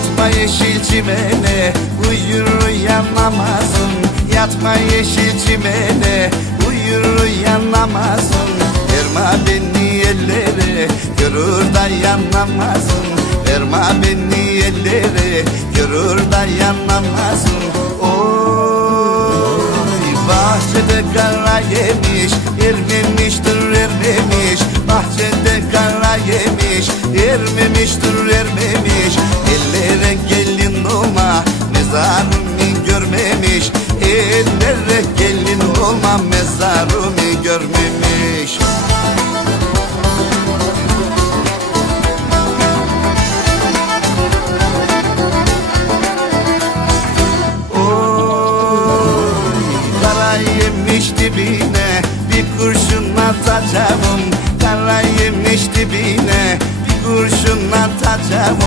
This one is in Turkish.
Yatma yeşil çimene Uyur uyanamazsın. Yatma yeşil çimene Uyur uyanamazsın. Verme beni ellere Görür dayanamazsın Verme beni ellere Görür dayanamazsın Oy bahçede kara yemiş Ermemiştir ermemiş. Bahçede kara yemiş Ermemiştir ermemiş Nerede gelin olmam mezarımı görmemiş? Yemiş dibine Bir kurşun atacağım. Kara yemiş dibine Bir kurşun atacağım.